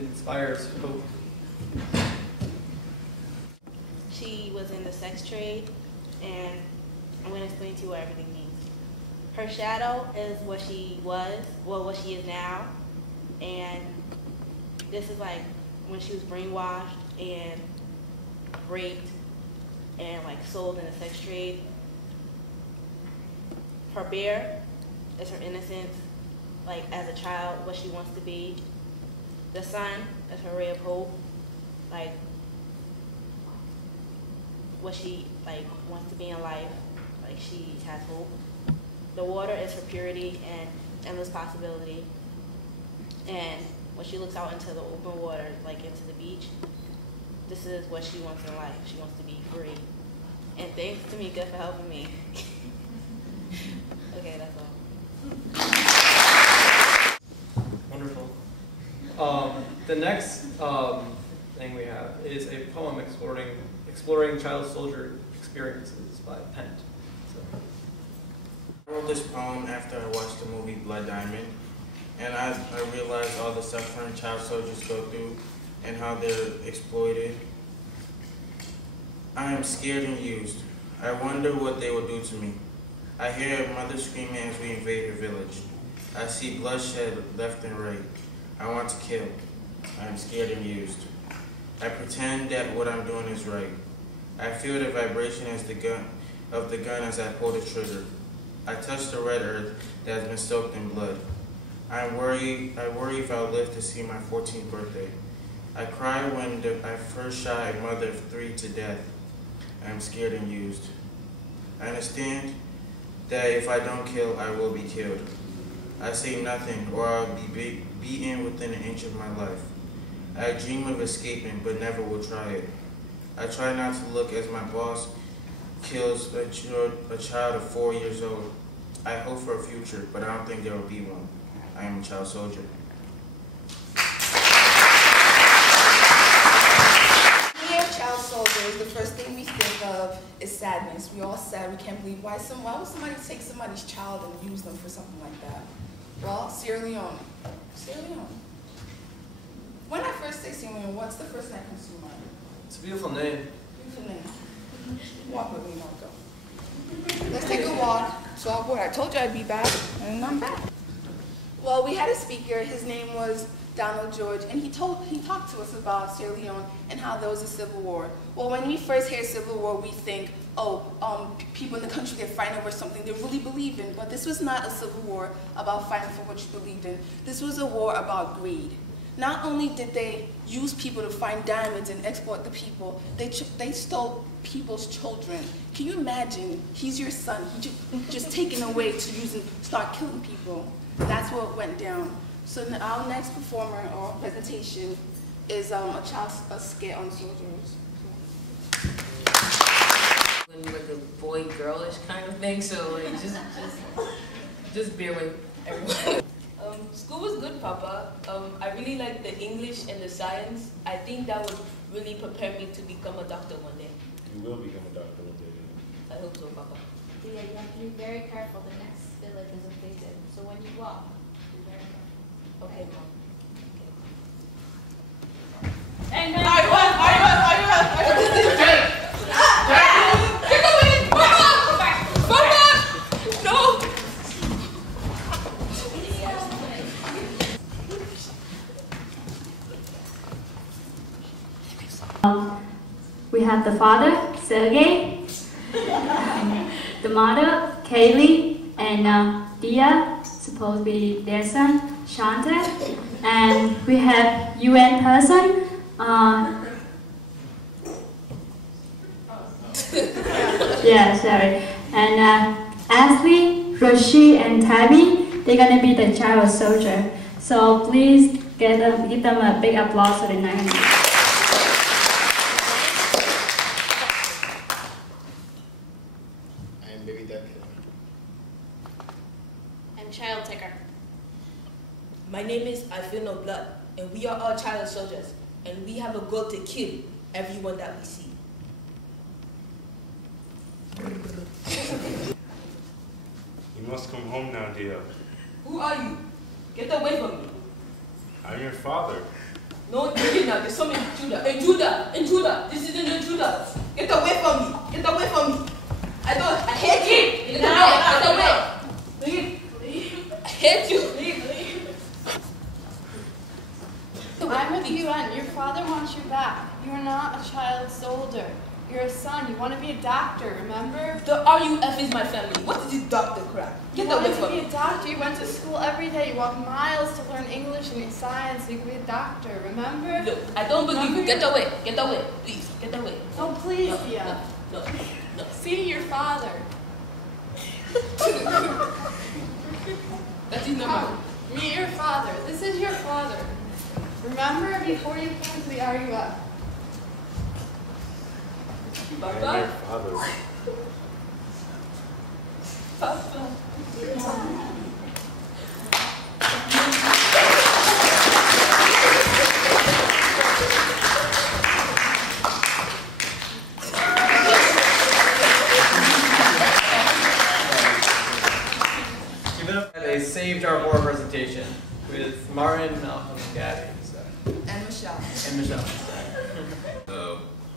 inspires hope. She was in the sex trade, and I'm going to explain to you what everything means. Her shadow is what she was, well, what she is now, and this is like when she was brainwashed and raped and like sold in the sex trade. Her bear is her innocence, like as a child, what she wants to be. The sun is her ray of hope, like what she like wants to be in life, like she has hope. The water is her purity and endless possibility. And when she looks out into the open water, like into the beach, this is what she wants in life. She wants to be free. And thanks to Mika for helping me. Okay, that's all. Wonderful. The next thing we have is a poem exploring child soldier experiences by Pent. I wrote this poem after I watched the movie Blood Diamond, and I realized all the suffering child soldiers go through and how they're exploited. I am scared and used. I wonder what they will do to me. I hear a mother screaming as we invade her village. I see bloodshed left and right. I want to kill. I am scared and used. I pretend that what I'm doing is right. I feel the vibration of the gun as I pull the trigger. I touch the red earth that has been soaked in blood. I worry if I'll live to see my 14th birthday. I cry when I first shot a mother of 3 to death. I am scared and used. I understand that if I don't kill, I will be killed. I say nothing, or I'll be beaten within an inch of my life. I dream of escaping, but never will try it. I try not to look as my boss kills a child of 4 years old. I hope for a future, but I don't think there will be one. I am a child soldier. Child soldiers, the first thing we think of is sadness. We all sad. We can't believe why would somebody take somebody's child and use them for something like that? Well, Sierra Leone. Sierra Leone. When I first say Sierra Leone, what's the first thing that comes to mind? It's a beautiful name. Beautiful name. Walk with me, Marco. Let's take a walk. So I told you I'd be back, and I'm back. Well, we had a speaker. His name was Donald George, and he talked to us about Sierra Leone and how there was a civil war. Well, when we first hear civil war, we think, people in the country, they're fighting over something they really believe in. But this was not a civil war about fighting for what you believed in. This was a war about greed. Not only did they use people to find diamonds and exploit the people, they stole people's children. Can you imagine? He's your son. He just taken away to use and start killing people. That's what went down. So our next performer or presentation is a skit on soldiers. When like a boy girlish kind of thing, so like just bear with everyone. School was good, Papa. I really liked the English and the science. I think that would really prepare me to become a doctor one day. You will become a doctor one day. I hope so, Papa. Yeah, you have to be very careful. The next village is invaded. So when you walk, be very careful. Okay, Mom. Okay. And then we have the father, Sergey, the mother, Kaylee, and Dia, supposed to be their son, Shanta, and we have UN person, yeah, sorry, and Ashley, Roshi, and Tabby, they're gonna be the child soldier. So please give them a big applause for the night. child taker. My name is I Feel No Blood, and we are all child soldiers, and we have a goal to kill everyone that we see. You must come home now, Dia. Who are you? Get away from me. I'm your father. No, there's so many intruder. This is an intruder. Get away from me. I hate you. Get away. Leave. I hate you. Leave. I'm with UN. Your father wants you back. You are not a child soldier. You're a son. You want to be a doctor, remember? The RUF is my family. What is this doctor crap? Get away from me. You wanted to be a doctor. You went to school every day. You walked miles to learn English and science so you could be a doctor, remember? Look, I don't believe you. Get away. Please, get away. No, please, No, Dia. no. See your father. That is normal. Come, meet your father. This is your father. Remember before you came to the RUF. Papa. Father. Papa. Give it up at a Saved Our War presentation with Martin, Malcolm, and Gabby. And Michelle. And Michelle.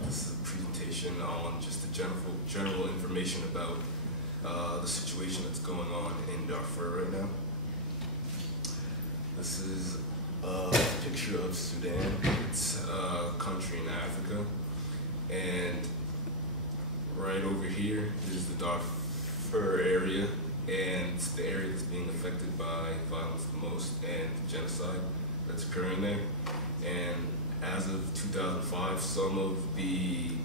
This is a presentation on just the general information about the situation that's going on in Darfur right now. This is a picture of Sudan. It's a country in Africa. And right over here is the Darfur area, and it's the area that's being affected by violence the most and genocide that's occurring there. And as of 2005, some of the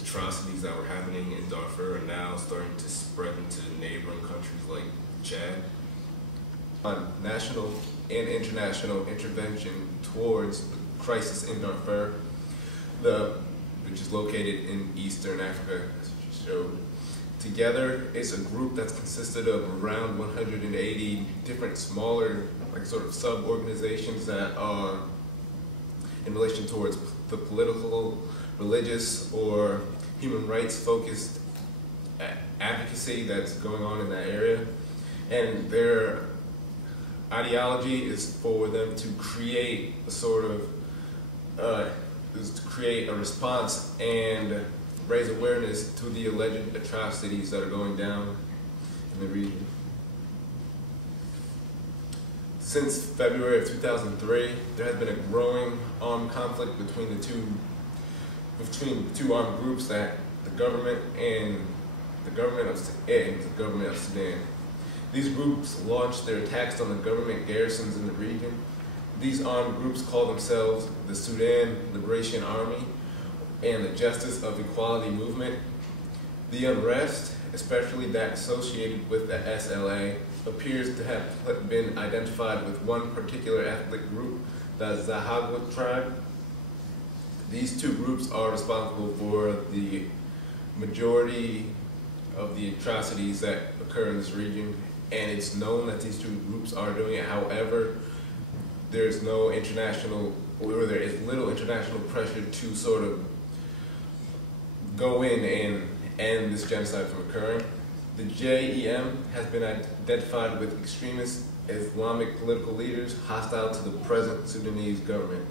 atrocities that were happening in Darfur are now starting to spread into neighboring countries like Chad. On national and international intervention towards the crisis in Darfur, which is located in Eastern Africa, as you showed. Together, it's a group that's consisted of around 180 different smaller, like sort of sub-organizations that are in relation towards the political, religious, or human rights focused advocacy that's going on in that area. And their ideology is for them to create a sort of, is to create a response and raise awareness to the alleged atrocities that are going down in the region. Since February of 2003, there has been a growing armed conflict between the two armed groups, that the government of Sudan. These groups launched their attacks on the government garrisons in the region. These armed groups call themselves the Sudan Liberation Army and the Justice of Equality Movement. The unrest, especially that associated with the SLA, appears to have been identified with one particular ethnic group, the Zahagwa tribe. These two groups are responsible for the majority of the atrocities that occur in this region, and it's known that these two groups are doing it. However, there's no international, or there is little international pressure to sort of go in and end this genocide from occurring. The JEM has been identified with extremist Islamic political leaders hostile to the present Sudanese government.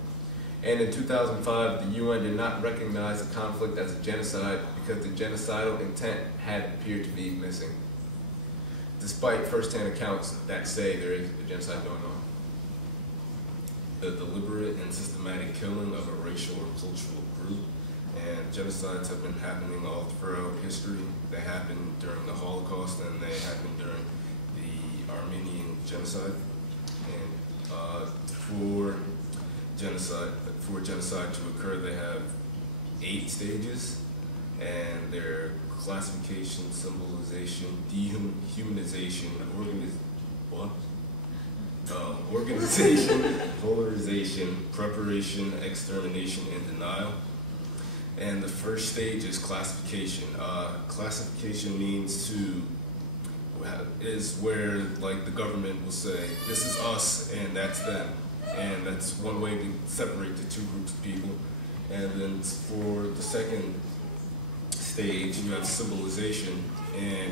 And in 2005, the UN did not recognize the conflict as a genocide because the genocidal intent had appeared to be missing, despite first-hand accounts that say there is a genocide going on. The deliberate and systematic killing of a racial or cultural group, and genocides have been happening all throughout history. They happened during the Holocaust, and they happened during the Armenian genocide. And for genocide to occur, they have 8 stages, and their classification, symbolization, dehumanization, organization, polarization, preparation, extermination, and denial. And the first stage is classification. Classification is where, like, the government will say, this is us and that's them. And that's one way to separate the two groups of people. And then for the second stage, you have symbolization, and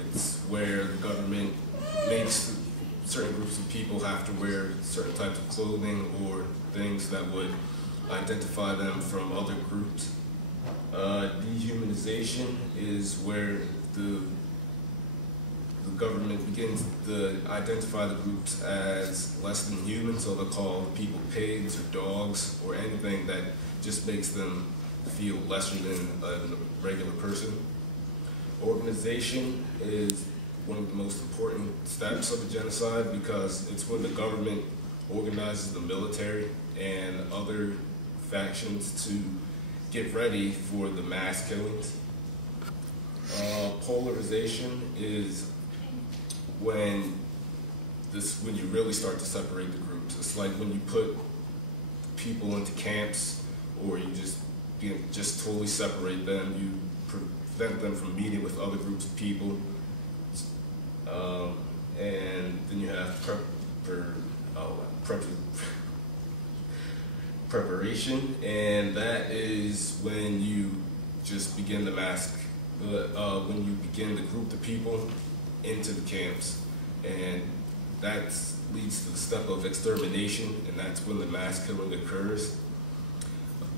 it's where the government makes certain groups of people have to wear certain types of clothing or things that would identify them from other groups. Dehumanization is where the government begins to identify the groups as less than human, so they'll call people pigs or dogs or anything that just makes them feel lesser than a regular person. Organization is one of the most important steps of a genocide because it's when the government organizes the military and other factions to get ready for the mass killings. Polarization is when you really start to separate the groups. It's like when you put people into camps, or you just totally separate them. You prevent them from meeting with other groups of people, and then you have preparation, and that is when you just begin to when you begin to group the people into the camps, and that leads to the step of extermination, and that's when the mass killing occurs.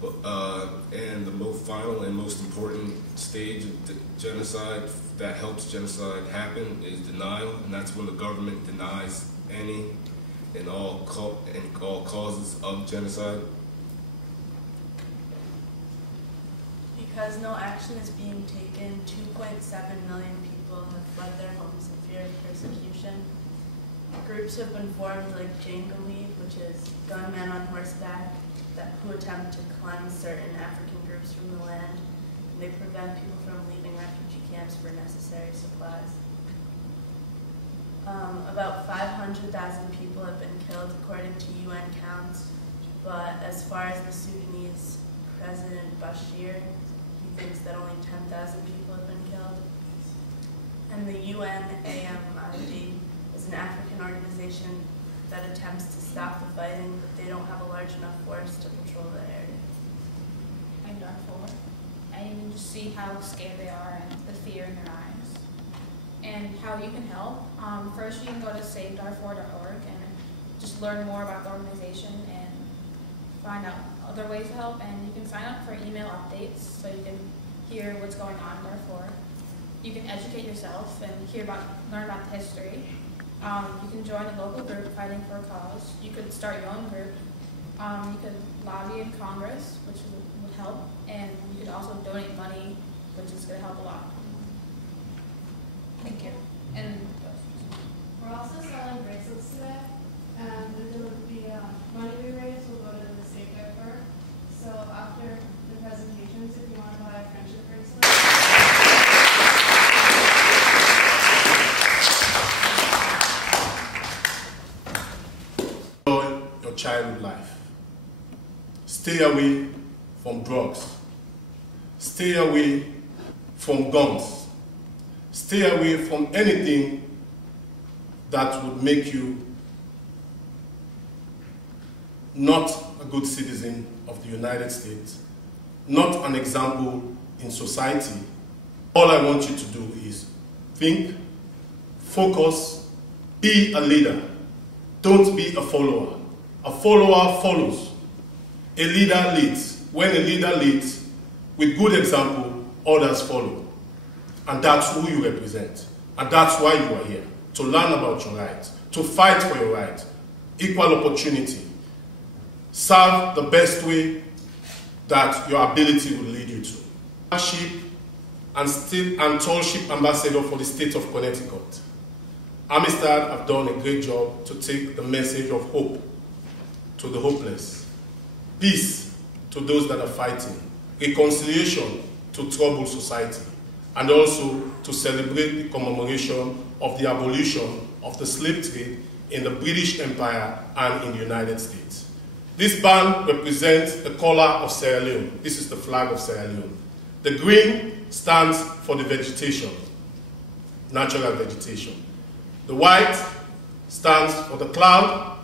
And the most final and most important stage of genocide that helps genocide happen is denial, and that's when the government denies any and all causes of genocide. Because no action is being taken, 2.7 million people have fled their homes in fear of persecution. Groups have been formed like Jango League, which is gunmen on horseback who attempt to cleanse certain African groups from the land, and they prevent people from leaving refugee camps for necessary supplies. About 500,000 people have been killed according to UN counts, but as far as the Sudanese President Bashir, he thinks that only 10,000 people have been killed. And the UNAMID is an African organization that attempts to stop the fighting, but they don't have a large enough force to patrol the area. I'm Darfur, and you can just see how scared they are and the fear in their eyes. And how you can help. First, you can go to savedarfur.org and just learn more about the organization and find out other ways to help. And you can sign up for email updates so you can hear what's going on in Darfur. You can educate yourself and learn about the history. You can join a local group fighting for a cause. You could start your own group. You could lobby in Congress, which would help. And you could also donate money, which is going to help a lot. Thank you. And we're also selling bracelets today, and the money we raise will go to the State Darfur. So after the presentations, if you want to buy a friendship bracelet. Enjoy your childhood life. Stay away from drugs. Stay away from guns. Stay away from anything that would make you not a good citizen of the United States, not an example in society. All I want you to do is think, focus, be a leader. Don't be a follower. A follower follows. A leader leads. When a leader leads, with good example, others follow. And that's who you represent. And that's why you are here, to learn about your rights, to fight for your rights, equal opportunity. Serve the best way that your ability will lead you to. And Tollship Ambassador for the state of Connecticut. Amistad have done a great job to take the message of hope to the hopeless, peace to those that are fighting, reconciliation to troubled society, and also to celebrate the commemoration of the abolition of the slave trade in the British Empire and in the United States. This band represents the color of Sierra Leone. This is the flag of Sierra Leone. The green stands for the vegetation, natural vegetation. The white stands for the cloud,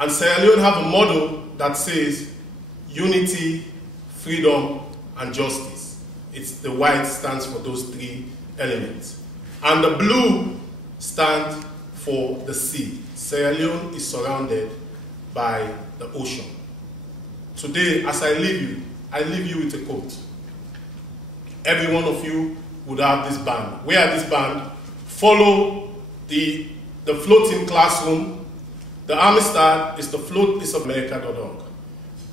and Sierra Leone have a motto that says unity, freedom, and justice. The white stands for those three elements. And the blue stands for the sea. Sierra Leone is surrounded by the ocean. Today, as I leave you with a quote. Every one of you would have this band. Wear this band. Follow the floating classroom. The Army Star is the float is of America.org.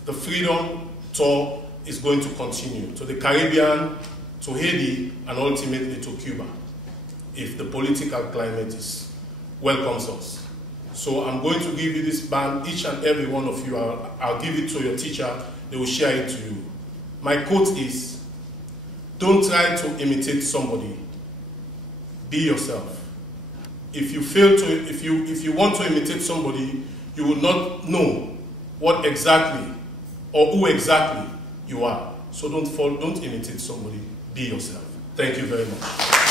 The Freedom Tour is going to continue to the Caribbean, to Haiti, and ultimately to Cuba, if the political climate welcomes us. So I'm going to give you this band, each and every one of you. I'll give it to your teacher. They will share it to you. My quote is, don't try to imitate somebody. Be yourself. If you want to imitate somebody, you will not know what exactly or who exactly you are. So don't imitate somebody. Be yourself. Thank you very much.